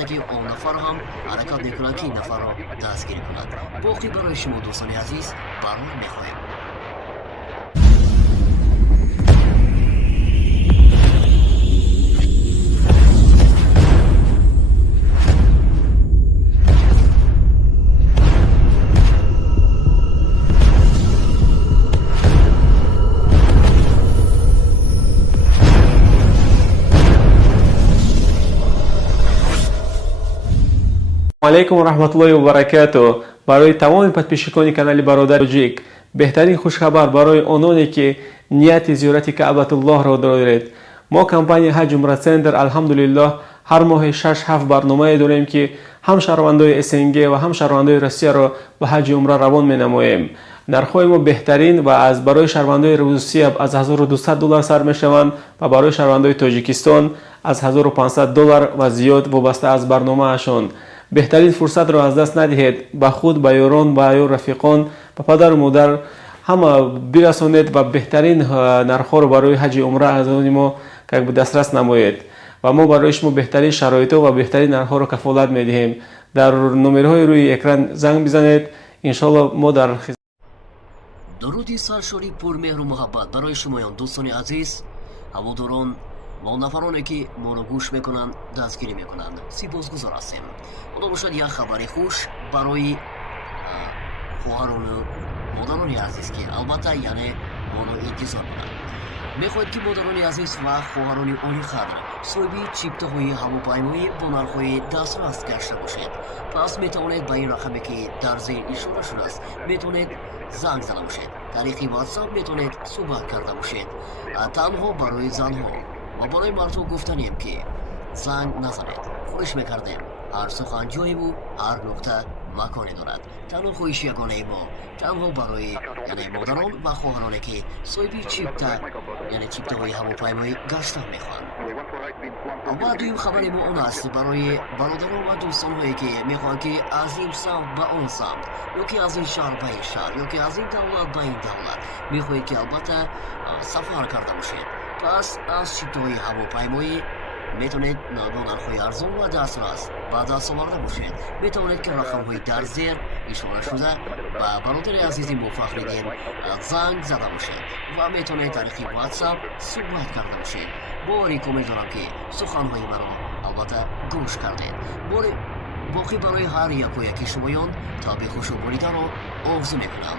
البته که اون نفر هم حرکت میکنه که این نفر رو دستگیری کند. باقی برای شما دوستان عزیز برنامه میخواهیم. علیکم و رحمت الله و برکاته. برای تمام подписчикان کانال برادر تاجیک بهترین خوشخبر برای آنانی که نیت زیارت کعبه الله را دارید. ما کمپانی حج عمره سنتر الحمدلله هر ماه 6-7 برنامه داریم که هم شهروندان اسنگ و هم شهروندان روسیه را به حج عمره روان می‌نماییم. نرخ‌های ما بهترین و از برای شهروندان روسیه از $1200 سر می‌شوند و برای شهروندان تاجیکستان از $1500 و زیاد وابسته از برنامه اشون. بهترین فرصت را از دست ندهید. به خود، به یاران، به رفیقان، به پدر و مادر همه برسانید و بهترین نرخ‌ها را برای حج عمره از ما که به دسترس نمایید و ما برای شما بهترین شرایط و بهترین نرخ‌ها را کفالت می‌دهیم. در نمره‌های روی اکران زنگ بزنید. ان شاءالله ما در درودی سرشاری پرمهر و محبت برای شمایان دوستان عزیز، هواداران و نفرانی که ما را گوش میکنند دستگیری میکنند سپاسگزار هستیم. خدا باشد یک خبر خوش برای خواهران و مادران عزیز که البته یعنی ما را انتظار کنند. میخواهید که مادران عزیز و خواهران عالی قدر صاحب چیپتاهای هواپیمایی با نرخ‌های دسترس گشته باشید. پس میتوانید به این رقمی که در زیر اشاره شده است میتونید زنگ زده باشید. طریق واتساپ میتونید صحبت کرده باشید. تنها برای زنها و برای مردها گفتنیم که زنگ نزنید. خواهش میکردیم هر سخن جایی و هر نقطه مکانی دارد. تنها خواهش یگانه ما تنها برای یعنی مادران و خواهرانی که صاحب یعنی چیپتاهای هواپیمایی گشتن میخوان. و دویم خبر ما اون است برای برادران و دوستان هایی که میخوان که از این سمت به اون سمت یا که از این شهر به این شهر یا که از این دولت به این دولت میخواهید که البته سفر کرده باشید. پس از چیپتاهای هواپیمایی میتونید با نرخ‌های ارزان و دسترس به دست آورده باشید. میتونید که رقم‌های در زیر اشاره شده و برادر عزیزی مفخریدین زنگ زده باشید و میتونید طریق واتساپ صحبت کرده باشید. باری کامل دارم که سخن‌های مرا البته گوش کردید. باقی برای هر یک و یکی شمایان تا خوش و بریده را آرزو میکنم.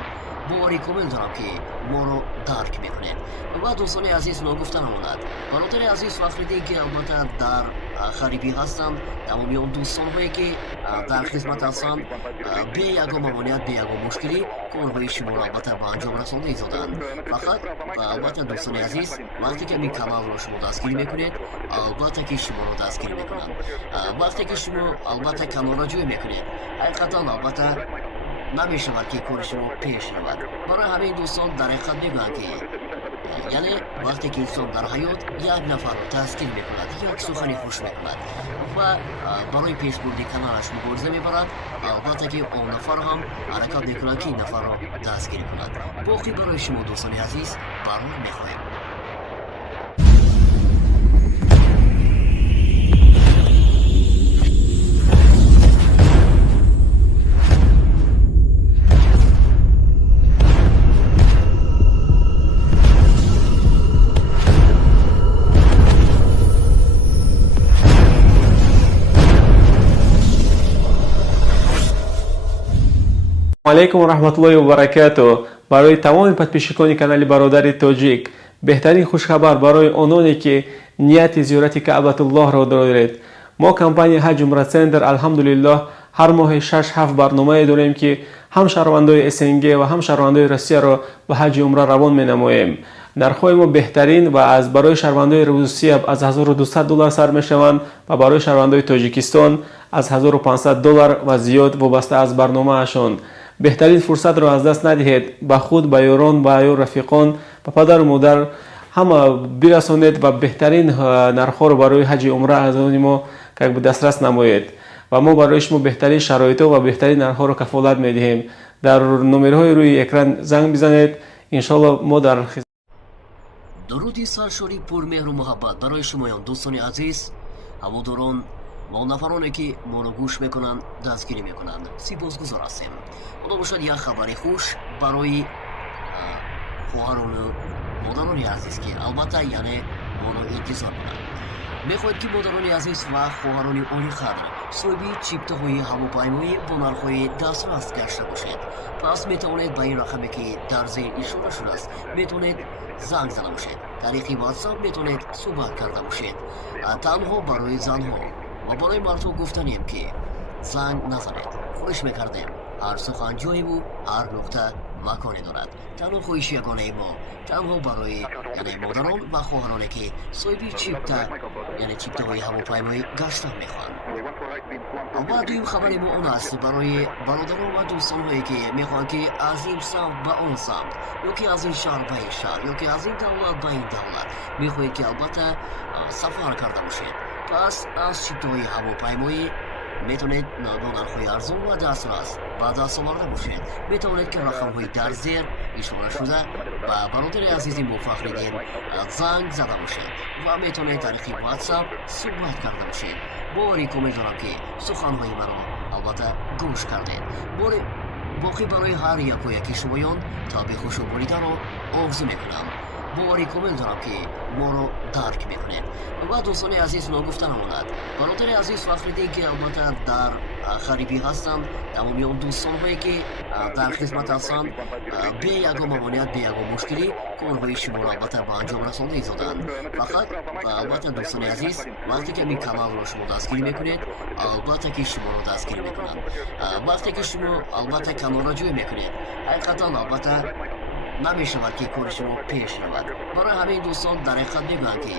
باری کامل دارم که ما رو درک میکنید. و دوستان عزیز نگفته نماند برادر عزیز فخریدین که البته در خریبی هستند، تمامی اون دوستان هایی که در خدمت هستند بی یگان ممانعت بی یگان مشکلی کارهای شما را البته به انجام رسانده ایزادند. فقط البته دوستان عزیز وقتی که این کانال را شما دستگیری میکنید البته که شما را دستگیری میکنند. وقتی که شما البته کانال را جوی میکنید حقیقتا البته نمیشود که کار شما پیش رود. برای همین دوستان در حقیقت میگویند که یعنی وقتی که انسان در حیات یک نفر را دستگیر میکند یک سخنی خوش میکند و برای پیش بردن کانالش مبارزه میبرد البته که اون نفر هم حرکت میکند که این نفر را دستگیر کند. باقی برای شما دوستان عزیز برنامه میخواهیم. علیکم و رحمت الله و برکاته. برای تمام podписчикان کانال برادر تاجیک بهترین خوشخبر برای آنانی که نیت زیارت کعبه الله را دارید. ما کمپانی حج عمره سنتر الحمدلله هر ماه 6-7 برنامه داریم که هم شهروندان اسنگ و هم شهروندان روسیه را به حج عمره روان می‌نماییم. نرخ‌های ما بهترین و از برای شهروندان روسیه از $1200 سر می‌شوند و برای شهروندان تاجیکستان از $1500 و زیاد وابسته از برنامه اشون. بهترین فرصت را از دست ندهید. به خود، به یاران، به رفیقان، به پدر و مادر همه برسانید و بهترین نرخ‌ها را برای حج عمره از ما که به دسترس نمایید و ما برای شما بهترین شرایط و بهترین نرخ‌ها را کفالت می‌دهیم. در نمره‌های روی اکران زنگ بزنید. ان شاءالله ما در درودی سرشاری پرمهر و محبت برای شمایان دوستان عزیز، هواداران با نفرانی که ما رو گوش میکنند دستگیری میکنند. سپاسگزار هستیم. خدا باشد یک خبر خوش برای خواهران و مادران عزیز که البته یعنی ما رو انتظار کنند. میخواهید که مادران عزیز و خواهران عالی قدر صاحب چیپتاهای هواپیمایی با نرخ‌های دسترس گشته باشید. پس میتوانید به این رقمی که در زیر اشاره شده است میتونید زنگ زده باشید. طریق واتساپ میتونید صحبت کرده باشید. تنها برای زنها و برای مردها گفتنیم که زنگ نزنید. خواهش میکردیم هر سخن جایی و هر نقطه مکانی دارد. تنها خواهش یگانه ما تنها برای یعنی مادران و خواهرانی که صاحب چیپتا یعنی چیپتاهای هواپیمایی گشته میخوان. و دویم خبر ما آن است برای برادران و دوستانهایی که میخوان که از این سمت به آن سمت یا که از این شهر به این شهر یا که از این دولت به این دولت میخواهید که البته سفر کرده باشید. پس از چیپتاهای هواپیمایی میتونید نرخ‌های ارزان و دسترس به دست آورده باشید. میتونید که رقم‌های در زیر اشاره شده و برادر عزیزی موفقیدین زنگ زده باشید و میتونید طریق واتساپ صحبت کرده باشید. باری کامل دارم که سخن‌های مرا البته گوش کردید. باقی برای هر یک و یکی شمایان تابع خوش و بریده را آرزو میکنم. باری کامل دارم که ما رو درک میکنید. و دوستان عزیز نگفتن آمد برادر عزیز فخریدین که البته در خریبی هستند. تمامی اون دوستان هایی که در خدمت هستند به یگان ممانعت به یگان مشکلی کارهای شما را البته به انجام رسانده ایزادند. فقط البته دوستان عزیز وقتی که این کانال رو شما دستگیری میکنید البته که شما رو دستگیری میکنند. وقتی که شما البته کانال را جوی میکنید حقیقتا البته نمیشود که کار شما پیش رود. برای همین دوستان در حقیقت میگویند که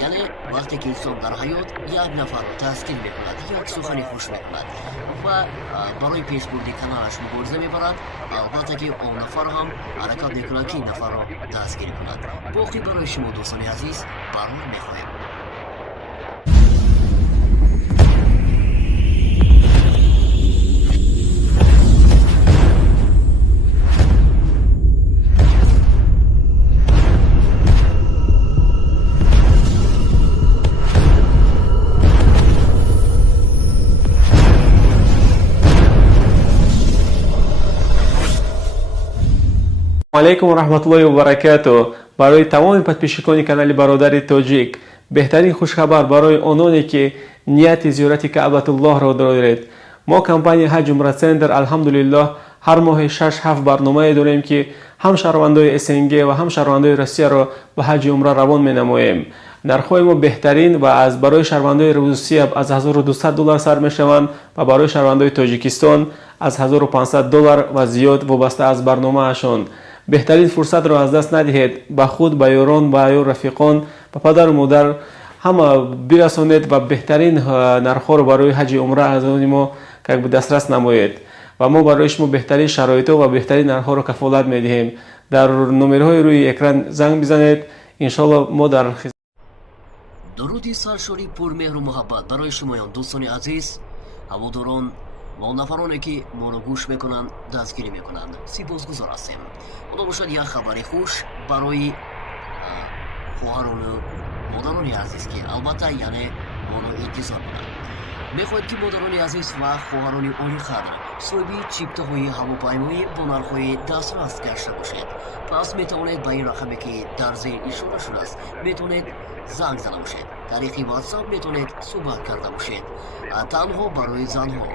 یعنی وقتی که انسان در حیات یک نفر را دستگیر میکند یک سخنی خوش میکند و برای پیش بردن کانالش مبارزه میبرد البته که آن نفر هم حرکت میکند که این نفر را دستگیر کند. باقی برای شما دوستان عزیز برنامه میخواهیم. علیکم و رحمت الله و برکاته. برای تمام پادپیشکان کانال برادر تاجیک بهترین خوشخبر برای آنانی که نیت زیارت کعبه الله را دارید. ما کمپانی حج عمره سنتر الحمدلله هر ماه 6-7 برنامه داریم که هم شهروندان SNG و هم شهروندان روسیه را به حج عمره روان می‌نماییم. نرخ‌های ما بهترین و از برای شهروندان روسیه از $1200 سر می‌شوند و برای شهروندان تاجیکستان از $1500 و زیاد وابسته از برنامه‌شان. بهترین فرصت را از دست ندهید. به خود، به یاران، به رفیقان، به پدر و مادر همه برسانید و بهترین نرخ‌ها را برای حج عمره از ما که به دسترس نمایید و ما برای شما بهترین شرایط و بهترین نرخ‌ها را کفالت می‌دهیم. در نمرهای روی اکران زنگ بزنید. ان شاءالله ما در درودی سرشاری پرمهر و محبت برای شمایان دوستان عزیز هواداران و نفرانی که ما رو گوش میکنند دستگیری میکنند. سپاسگزار هستیم. خدا باشد یک خبر خوش برای خواهران و مادران عزیز که البته یعنی ما رو انتظار کنند. میخواهید که مادران عزیز و خواهران عالی قدر صاحب چیپتاهای هواپیمایی با نرخ‌های دسترس گشته باشید. پس میتوانید به این رقمی که در زیر اشاره شده است میتونید زنگ زده باشید. طریق واتساپ میتونید صحبت کرده باشید. تنها برای زنها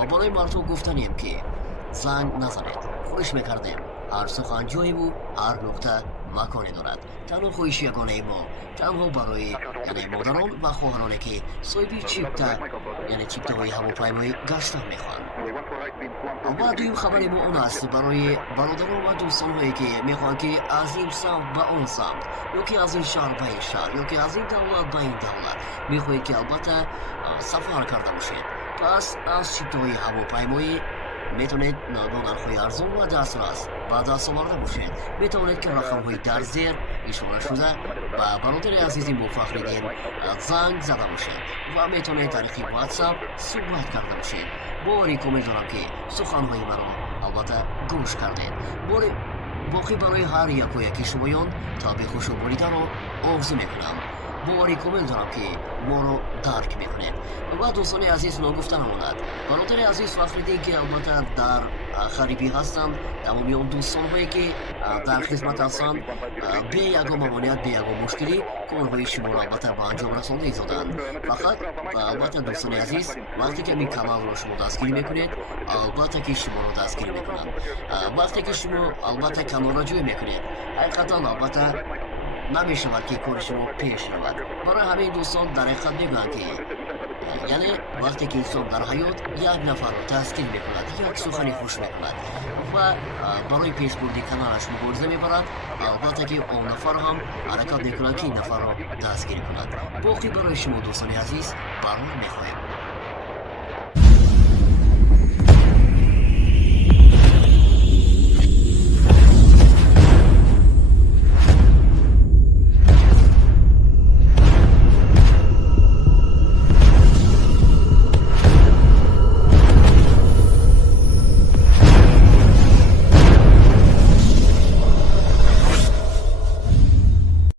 و برای مردها گفتنیم که زنگ نزنید. خواهش میکردیم هر سخن جایی و هر نقطه مکانی دارد. تنها خواهش یگانه ما تنها برای یعنی مادران و خواهرانی که صاحب چیپتا یعنی چیپتاهای هواپیمایی گشته میخوان. و دویم خبر ما آن است برای برادران و دوستانهایی که میخوان که از این سمت به آن سمت یا که از این شهر به این شهر یا که از این دولت به این دولت میخواهید که البته سفر کرده باشید. پس از چیپتاهای هواپیمایی میتونید نرخ‌های ارزان و دسترس به دست آورده باشید. میتونید که رقم‌های در زیر اشاره شده و برادر عزیزی موفقیدین زنگ زده باشید و میتونید طریق واتساپ صحبت کرده باشید. باری کامل دارم که سخن‌های مرا البته گوش کردید. باقی برای هر یک و یکی شمایان تابع خوش و بریده را آرزو میکنم. باوری کامل دارم که ما رو درک میکنید. و دوستان عزیز نگفتن ماند برادر عزیز فخریدین که البته در غریبی هستند، تمامی اون دوستان هایی که در خدمت هستند به یگان ممانعت به یگان مشکلی کارهای شما را البته به انجام رسانده ایزادند. فقط البته دوستان عزیز وقتی که این کانال رو شما دستگیری میکنید البته که شما رو دستگیری میکنند. وقتی که شما البته کانال را جوی میکنید حقیقتا البته نمیشود که کار شما پیش رود. برای همین دوستان در حقیقت میگویند که یعنی وقتی که انسان در حیات یک نفر رو تسکین میکند یک سخنی خوش میکند و برای پیشبردی کانالش مبارزه میبرد، البته که اون نفر هم حرکت میکند که این نفر رو دستگیر کند. باقی برای شما دوستان عزیز برای میخواهیم.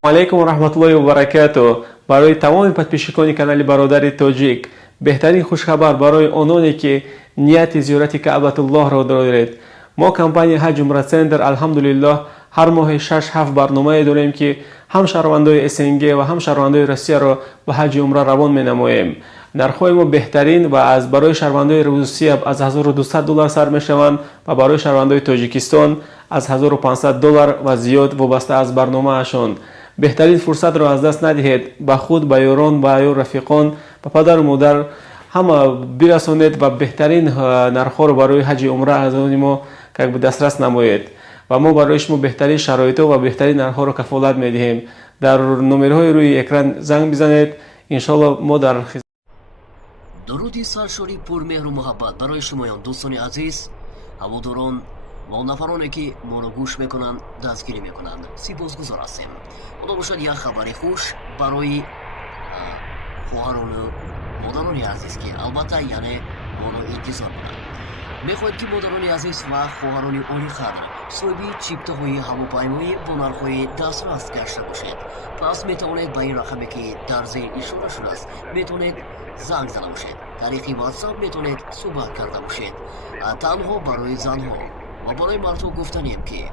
علیکم و رحمت الله و برکاته. برای تمام پادپیشکان کانال برادر تاجیک بهترین خوشخبر برای آنانی که نیت زیارت کعبه الله را دارید. ما کمپانی حج عمره سنتر الحمدلله هر ماه 6-7 برنامه داریم که هم شهروندان SNG و هم شهروندان روسیه را به حج عمره روان می‌نماییم. نرخ‌های ما بهترین و از برای شهروندان روسیه از $1200 سر می‌شوند و برای شهروندان تاجیکستان از $1500 و زیاد وابسته از برنامه اشون. بهترین فرصت را از دست ندهید. به خود، به یاران، به رفیقان، به پدر و مادر همه برسانید و بهترین نرخ‌ها را برای حج عمره از ما که به دسترس نمایید و ما برای شما بهترین شرایط و بهترین نرخ‌ها را کفالت می‌دهیم. در نمرهای روی اکران زنگ بزنید. ان شاءالله ما در درودی سرشاری پرمهر و محبت برای شمایان دوستان عزیز، هواداران و نفرانی که ما را گوش میکنند دستگیری میکنند سپاسگزار هستیم. خدا باشد یک خبر خوش برای خواهران و مادران عزیز که البته یعنی ما را انتظار کنند. میخواهید که مادران عزیز و خواهران عالی قدر صاحب چیپتاهای هواپیمایی با نرخ‌های دسترس گشته باشید. پس میتوانید به این رقمی که در زیر اشاره شده است میتونید زنگ زده باشید. طریق واتساپ میتونید صحبت کرده باشید. تنها برای زنها و برای مردها گفتنیم که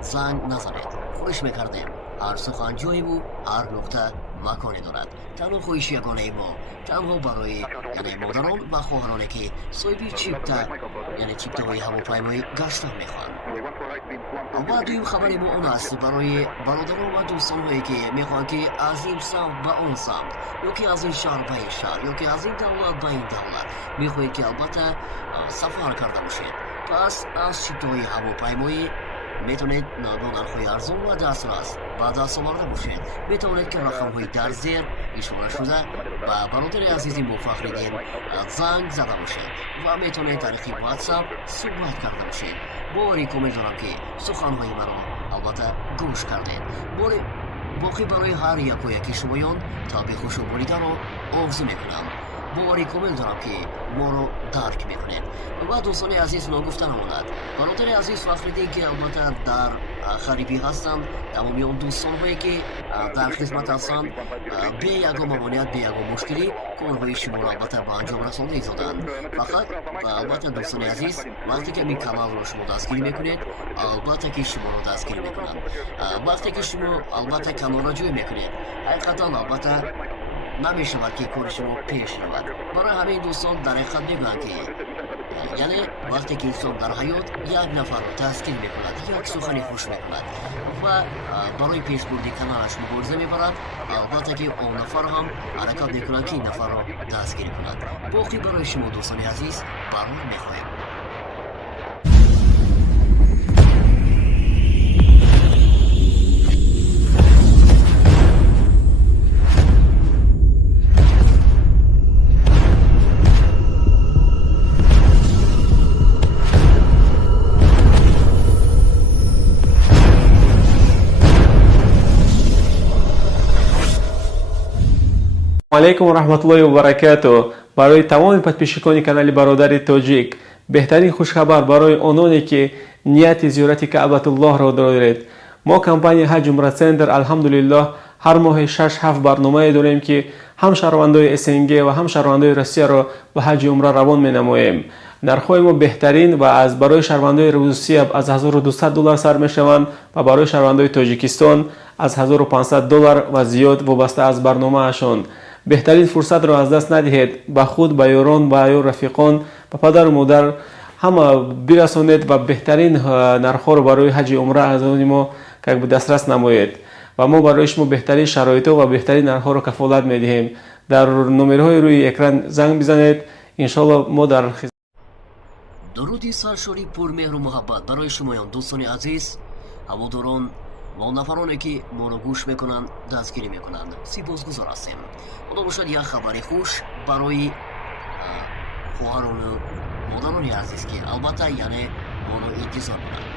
زنگ نزنید. خواهش میکردیم هر سخن جایی و هر نقطه مکانی دارد. تنها خواهش یگانه ما تنها برای یعنی مادران و خواهرانی که صاحب یعنی چیپتاهای هواپیمایی گشته میخوان. و دویم خبر ما اون است برای برادران و دوستان هایی که میخوان که از این سمت به اون سمت یا که از این شهر به این شهر یا که از این دولت به این دولت میخواهید که البته سفر کرده باشید. پس از چیپتاهای هواپیمایی میتونید با نرخ‌های ارزان و دسترس به دست آورده باشید. میتونید که رقم‌های در زیر اشاره شده و برادر عزیزی مفخریدین زنگ زده باشید و میتونید طریق واتساپ صحبت کرده باشید. باوری کامل دارم که سخن‌های مرا البته گوش کردید. باقی برای هر یک و یکی شمایان تا به خوش و بریده را آرزو میکنم. باوری کامل دارم که ما رو درک میکنید. و دوستان عزیز نگفتن ماند برادر عزیز فخریدین که البته در غریبی هستند، تمامی اون دوستان هایی که در خدمت هستند به یگان ممانعت به یگان مشکلی کارهای شما را البته به انجام رسانده ایزادند. فقط البته دوستان عزیز وقتی که این کانال رو شما دستگیری میکنید البته که شما رو دستگیری میکنند. وقتی که شما البته کانال را جوی میکنید حقیقتا البته نمیشود که کار شما پیش رود. برای همین دوستان در حقیقت میگویند که یعنی وقتی که انسان در حیات یک نفر رو تسکین میکند یک سخنی خوش میکند و برای پیشبردی کانالش مبارزه میبرد، البته که اون نفر هم حرکت میکند که این نفر رو دستگیر کند. باقی برای شما دوستان عزیز برنامه میخواهیم. علیکم و رحمت الله و برکاته. برای تمام پادپیشکان کانال برادر تاجیک بهترین خوشخبر برای آنانی که نیت زیارت کعبه الله را دارید. ما کمپانی حج عمره سنتر الحمدلله هر ماه 6-7 برنامه داریم که هم شهروندان SNG و هم شهروندان روسیه را به حج عمره روان می‌نماییم. نرخ‌های ما بهترین و از برای شهروندان روسیه از $1200 سر می‌شوند و برای شهروندان تاجیکستان از $1500 و زیاد وابسته از برنامه اشان. بهترین فرصت را از دست ندهید. به خود، به یاران، به رفیقان، به پدر و مادر همه برسانید و بهترین نرخ‌ها را برای حج عمره از ما که به دسترس نمایید و ما برای شما بهترین شرایط و بهترین نرخ‌ها را کفالت می‌دهیم. در نمره‌های روی اکران زنگ بزنید. ان شاءالله ما در درودی سرشاری پرمهر و محبت برای شمایان دوستان عزیز، هواداران و نفرانی که ما را گوش میکنند دستگیری میکنند سپاسگزار هستیم. خدا باشد یک خبر خوش برای خواهران و مادران عزیز که البته یعنی ما را انتظار کنند.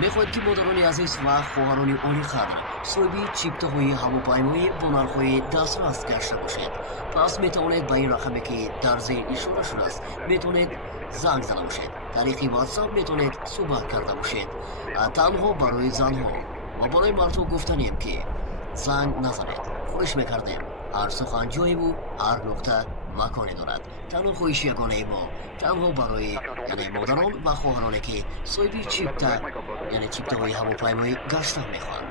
میخواهید که مادران عزیز و خواهران آنی قدر صاحب چیپتاهای هواپیمایی با نرخ‌های دسترس گشته باشید. پس میتوانید به این رقمی که در زیر اشاره شده است میتونید زنگ زده باشید. طریق واتساپ میتونید صحبت کرده باشید. تنها برای زنها و برای مردها گفتنیم که زنگ نزنید. خواهش میکردیم هر سخن جایی و هر نقطه مکانی دارد. تنها خواهش یگانه ما تنها برای یعنی مادران و خواهرانی که صاحب یعنی چیپتاهای هواپیمایی گشتن میخوان.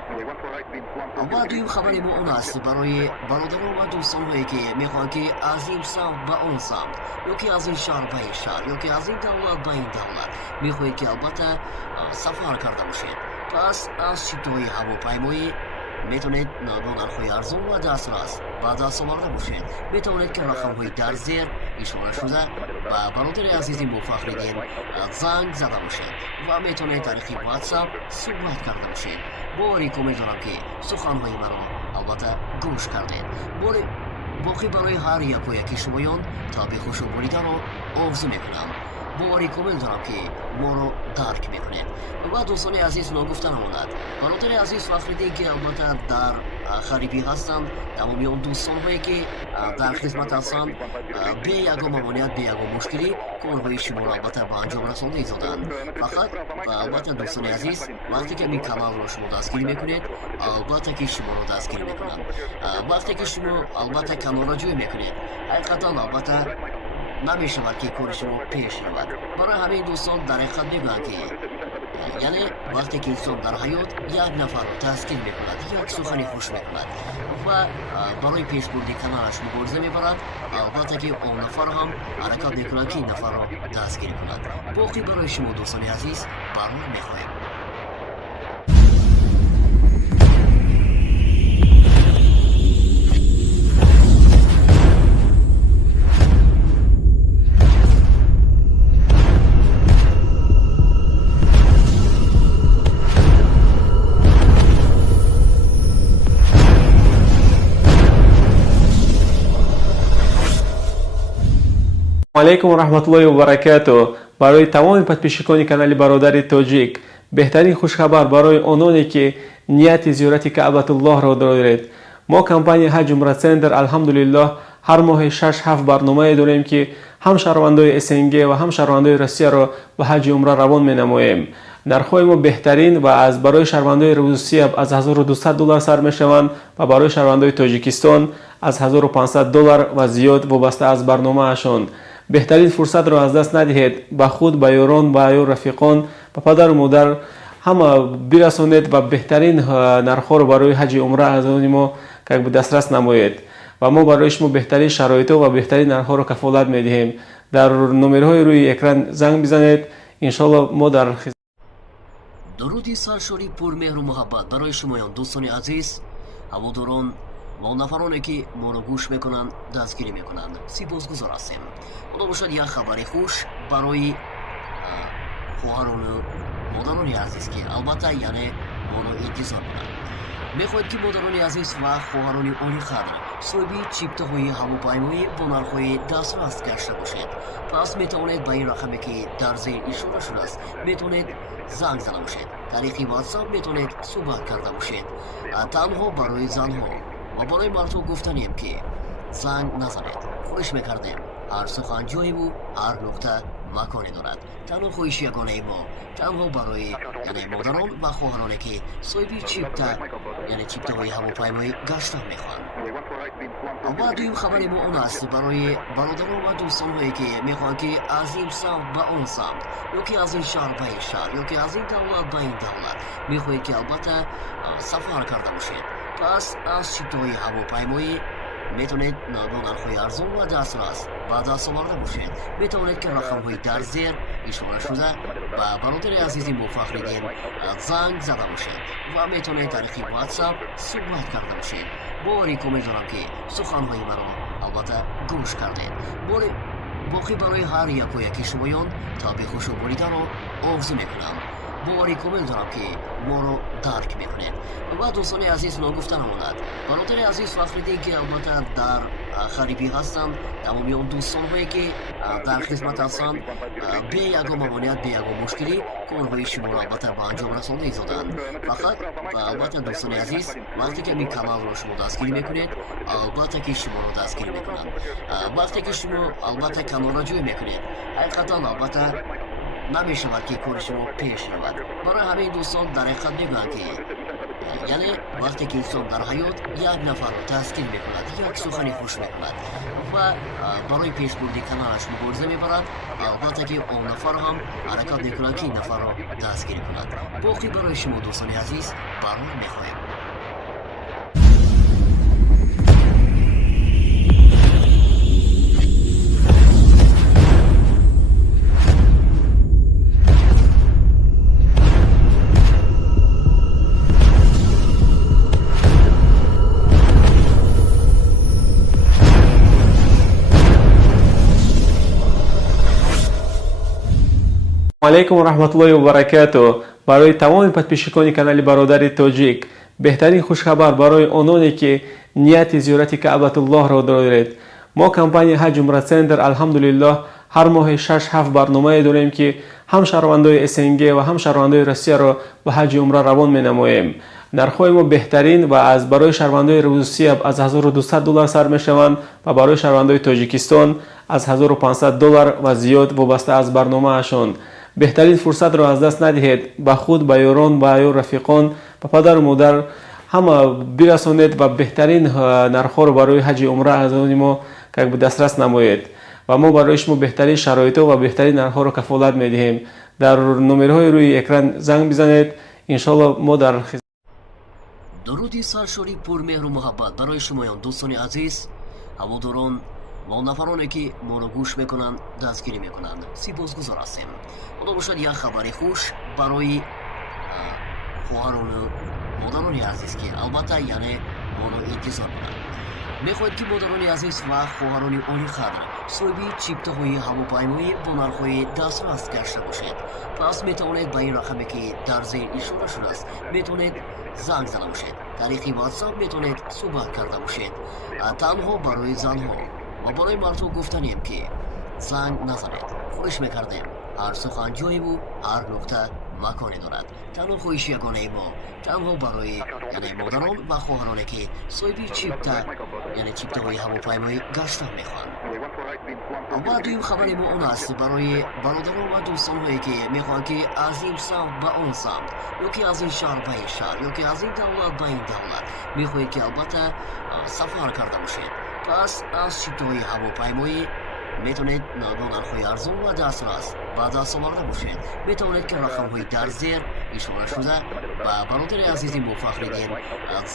و دویم خبر ما اون است برای برادران و دوستان هایی که میخوان که از این سمت به اون سمت یا که از این شهر به این شهر یا که از این دولت به این دولت میخواهید که البته سفر کرده باشید. پس از چیپتاهای هواپیمایی میتونید با نرخ‌های ارزان و دسترس و دست آورده باشید. میتونید که رقم‌های در زیر اشاره شده و برادر عزیزی موفقیدین زنگ زده باشید و میتونید طریق واتساپ صحبت کرده باشید. باری کامل دارم که سخن‌های مرا البته گوش کردید. باری باقی برای هر یک و یکی شمایان تابع خوش و بریده را آرزو میکنم. باوری کامل دارم که ما رو درک میکنید. و دوستان عزیز ناگفته نماند برادر عزیز فخریدی که البته در خریبی هستند، تمامی اون دوستان هایی که در خدمت هستند به یگان ممانعت به یگان مشکلی کارهای شما را البته به انجام رسانده دادند. فقط البته دوستان عزیز وقتی که این کانال رو شما دستگیری میکنید البته که شما رو دستگیری میکنند. وقتی که شما البته کانال را جوی میکنید حقیقتا البته نمیشود که کار شما پیش رود. برای همین دوستان در حقیقت میگویند که یعنی وقتی که انسان در حیات یک نفر را دستگیر میکند یک سخنی خوش میکند و برای پیش بردن کانالش مبارزه میبرد، البته که اون نفر هم حرکت میکند که این نفر را دستگیر کند. باقی برای شما دوستان عزیز برنامه میخواهیم. علیکم و رحمت الله و برکاته. برای تمام پادپیشکان کانال برادر تاجیک بهترین خوشخبر برای آنانی که نیت زیارت کعبه الله را دارید. ما کمپانی حج عمره سنتر الحمدلله هر ماه 6-7 برنامه داریم که هم شهروندان SNG و هم شهروندان روسیه را به حج عمره روان می‌نماییم. نرخ‌های ما بهترین و از برای شهروندان روسیه از $1200 سر می‌شوند و برای شهروندان تاجیکستان از $1500 و زیاد وابسته از برنامه اشان. بهترین فرصت را از دست ندهید. به خود، به یاران، به رفیقان، به پدر و مادر همه برسانید و بهترین نرخ‌ها را برای حج عمره از ما که به دسترس نمایید و ما برای شما بهترین شرایط و بهترین نرخ‌ها را کفالت می‌دهیم. در نمره‌های روی اکران زنگ بزنید. ان شاءالله ما در درودی سرشاری پرمهر و محبت برای شمایان دوستان عزیز، هواداران و نفرانی که ما را گوش میکنند دستگیری میکنند سپاسگزار هستیم. خدا باشد یک خبر خوش برای خواهران و مادران عزیز که البته یعنی ما را انتظار کنند. میخواهید که مادران عزیز و خواهران آنی قدر صاحب چیپتاهای هواپیمایی با نرخ‌های دسترس گشته باشید. پس میتوانید به این رقمی که در زیر اشاره شده است میتونید زنگ زده باشید. طریق واتساپ میتونید صحبت کرده باشید. تنها برای زنها و برای مردها گفتنیم که زنگ نزنید. خواهش میکردیم هر سخن جایی و هر نقطه маконе дорад. танҳо хоҳиши ягонаи мо танҳо барои модарон ва хоҳароне ки соҳиби чипта чиптаҳои ҳавопаймоӣ гаштан мехоҳанд. ва дуюм хабари мо он аст барои бародарон ва дӯстонҳое ки мехоҳанд ки аз ин самт ба он самт ёки аз ин шаҳр ба ин шаҳр ёки аз ин давлат ба ин давлат мехоҳед ки албатта сафар карда бошед. пас аз чиптаҳои ҳавопаймоӣ метавонед бо нархҳои арзон ва дастрас ба даст оварда бошед. метавонед ки рақамҳои дар зер ишора шуда ба бародари азизи мо Фахриддин занг зада бошед ва метавонед тариқи ВОЦАП суҳбат карда бошед. бори комил дорам ки суханҳои маро албатта гӯш кардед. боқӣ барои ҳар яки шумоён таби хушобонидаро орзу мекунам. бори комил дорам ки моро дарк мекунед. ва дӯстони азиз ногуфта намонад бародари азиз Фахриддин ки албатта дар харибӣ ҳастанд, тамоми он дӯстонҳое ки дар хизмат ҳастанд бе ягон мамоният бе ягон мушкилӣ корҳои шуморо албатта ба анҷом расонда изоданд. фақат албатта дӯстони азиз вақте ки ин каналро шумо дастгирӣ мекунед албатта ки шуморо дастгирӣ мекунанд. вақте ки шумо албатта каналро ҷӯй мекунед ҳақиқатан албатта намешавад ки кори шумо пеш равад. барои ҳамин дӯстон дар ҳақиқат мегӯям ки вақте ки инсон дар ҳаёт як нафарро дастгир мекунад, як сухани хуш мекунад ва барои пешбурди каналаш мубориза мебарад, албатта ки он нафар ҳам ҳаракат мекунад ки ин нафарро дастгир кунад. боқӣ барои шумо дӯстони азиз барои мехоҳем. алейкум ва раҳматуллоҳи ва баракатуҳ. барои тамоми подписчикони канали бародари ТОЧИК беҳтарин хушхабар барои ононе ки нияти зиёрати Каъбатуллоҳро доред. мо компания ҳаҷ умра центр алҳамдулиллоҳ ҳар моҳи 6-7 барномае дорем ки ҳам шаҳрвандои СНГ ва ҳам шаҳрвандои Россияро ба ҳаҷи умра равон менамоем. нархҳои мо беҳтарин ва аз барои шаҳрвандои Русия аз $1200 сар мешаванд ва барои шаҳрвандои Тоҷикистон аз $1500 ва зиёд вобаста аз барномаашон. беҳтарин фурсатро аз даст надиҳед. ба худ, ба ёрон, ба ё рафиқон, ба падару модар ҳама бирасонед ва беҳтарин нархҳоро барои ҳаҷи умра аз они мо дастрас намоед ва мо барои шумо беҳтарин шароитҳо ва беҳтарин нархҳоро кафолат медиҳем. дар номерҳои рӯи экран занг бизанед. иншоаллоҳ мо дар дуруди саршори пурмеҳру муҳаббат барои шумоён дӯстони азиз, ҳаводорон ва нафароне ки моро гӯш мекунанд, дастгирӣ мекунанд. сипосгузор ҳастем. худо бошад як хабари хуш барои хоҳарону модарони азиз ки албатта моро интизор кунанд. мехоҳед ки модарони азиз ва хоҳарони оли қадр соҳиби чиптаҳои ҳавопаймоӣ бо нархҳои дастрас гашта бошед. пас метавонед ба ин рақаме ки дар зер ишора шудааст метавонед занг зада бошед. тариқи WhatsApp метавонед суҳбат карда бошед. танҳо барои занҳо ва барои мардҳо гуфтанем ки занг назанед. хоҳиш мекардем ҳар сухан ҷоеву ҳар нуқта маконе дорад. танҳо хоҳиши ягонаи мо танҳо барои модарон ва хоҳароне ки соҳиби чиптаҳои ҳавопаймоӣ гаштан мехоҳанд. ва дуюм хабари мо он аст барои бародарон ва дӯстонҳое ки мехоҳанд ки аз ин самт ба он самт ёки аз ин шаҳр ба ин шаҳр ёки аз ин давлат ба ин давлат мехоҳед ки албатта сафар карда бошед. пас аз чиптаҳои ҳавопаймоӣ метавонед бо нархҳои арзон ва дастрас ба даст оварда бошед. метавонед ки рақамҳои дар зер ишора шуда ба бародари азизи мо Фахриддин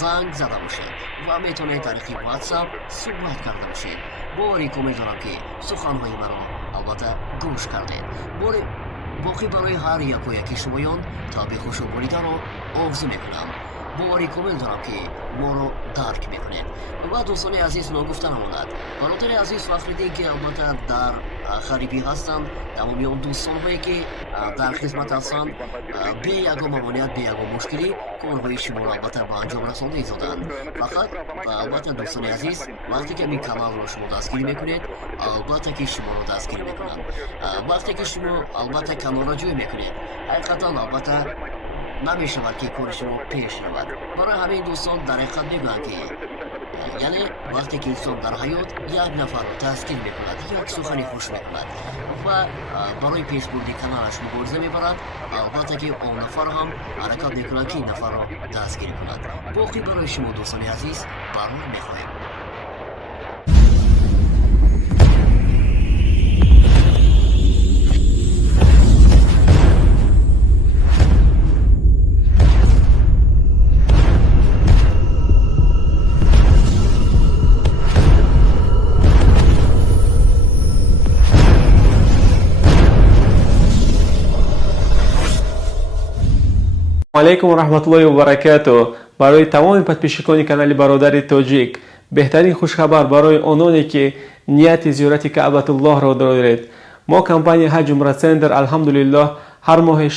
занг зада бошед ва метавонед тариқи WhatsApp суҳбат карда бошед. бори комил дорам ки суханҳои маро албатта гӯш кардед. боқӣ барои ҳар яки шумоён таби хушобонидаро орзу мекунам. бори комил дорам ки моро дарк мекунед. ва дӯстони азиз ногуфта намонад бародари азиз Фахриддин ки албатта дар харибӣ ҳастанд, тамоми он дӯстонҳое ки дар хизмат ҳастанд бе ягон мамоният бе ягон мушкилӣ корҳои шуморо албатта ба анҷом расонда изоданд. фақат албатта дӯстони азиз вақте ки ин каналро шумо дастгирӣ мекунед албатта ки шуморо дастгирӣ мекунанд. вақте ки шумо албатта каналро ҷӯй мекунед ҳақиқатан албатта намешавад ки кори шумо пеш равад. барои ҳамин дӯстон дар ҳақиқат мегӯям ки وقتی که انسان در حیات یک نفر رو تسکین میکند یک سخنی خوش میکند و برای پیشبردی کنارش مبارزه میبرد البته که اون نفر هم حرکت میکند که این نفر رو دستگیری کند. باقی برای شما دوستان عزیز برای میخواهیم. علیکم و رحمت الله و برکاته. برای تمام подписчикони канали برادر تاجیک بهترین خوشخبر برای آنانی که نیت زیارت کعبه الله را دارید. ما کمپانی حج عمره سنتر الحمدلله هر ماه 6-7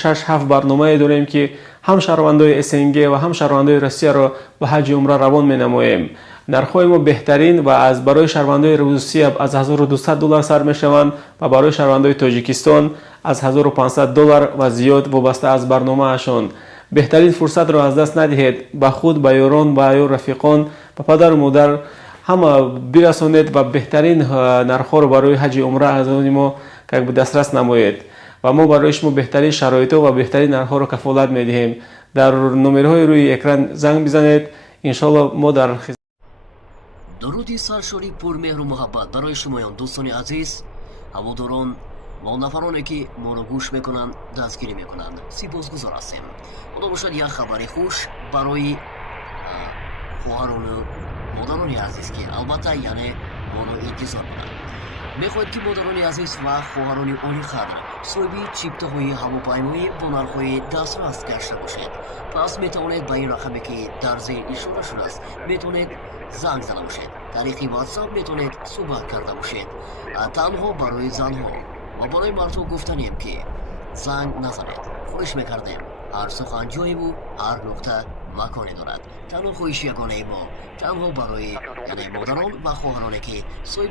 برنامه داریم که هم شهروندان اسنگ و هم شهروندان روسیه را به حج عمره روان می‌نماییم. نرخ‌های ما بهترین و از برای شهروندان روسیه از $1200 سر می‌شوند و برای شهروندان تاجیکستان از $1500 و زیاد وابسته از برنامه اشون. بهترین فرصت را از دست ندهید. به خود، به یاران، به رفیقان، به پدر و مادر همه برسانید و بهترین نرخ‌ها را برای حج عمره از ما که به دسترس نمایید و ما برای شما بهترین شرایط و بهترین نرخ‌ها را کفالت می‌دهیم. در نمره‌های روی اکران زنگ بزنید. ان شاءالله ما در درودی سرشاری پرمهر و محبت برای شمایان دوستان عزیز، هواداران و نفرانی که ما را گوش میکنند دستگیری میکنند سپاسگزار هستیم. خدا باشد یک خبر خوش برای خواهران و مادران عزیز که البته یعنی ما را انتظار کنند. میخواهید که مادران عزیز و خواهران عالی قدر صاحب چیپتاهای هواپیمایی با نرخ‌های دسترس گشته باشید. پس میتوانید به این رقمی که در زیر اشاره شده است میتونید زنگ زده باشید. طریق واتساپ میتونید صحبت کرده باشید. تنها برای زنها و برای مردها گفتنیم که زنگ نزنید. خواهش میکردیم هر سخن جایی و هر نقطه مکانی دارد. تنها خواهش یگانه ما تنها برای یعنی مادران و خواهرانی که صاحب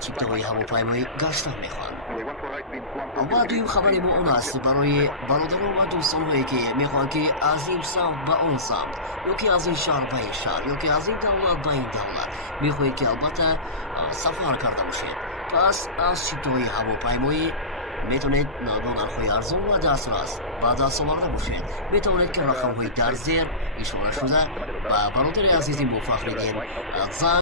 چیپتاهای هواپیمایی گشتن میخوان. و دویم خبر ما اون است برای برادران و دوستان هایی که میخوان که از این سمت به اون سمت یا که از این شهر به این شهر یا که از این دولت به این دولت میخواهید که البته سفر کرده باشید. پس از چیپتاهای هواپیمایی میتونید با نرخ‌های ارزان و دسترس به دست آورده باشید. میتونید که رقم‌های در زیر اشاره شده و برادر عزیزی موفق میدین زنگ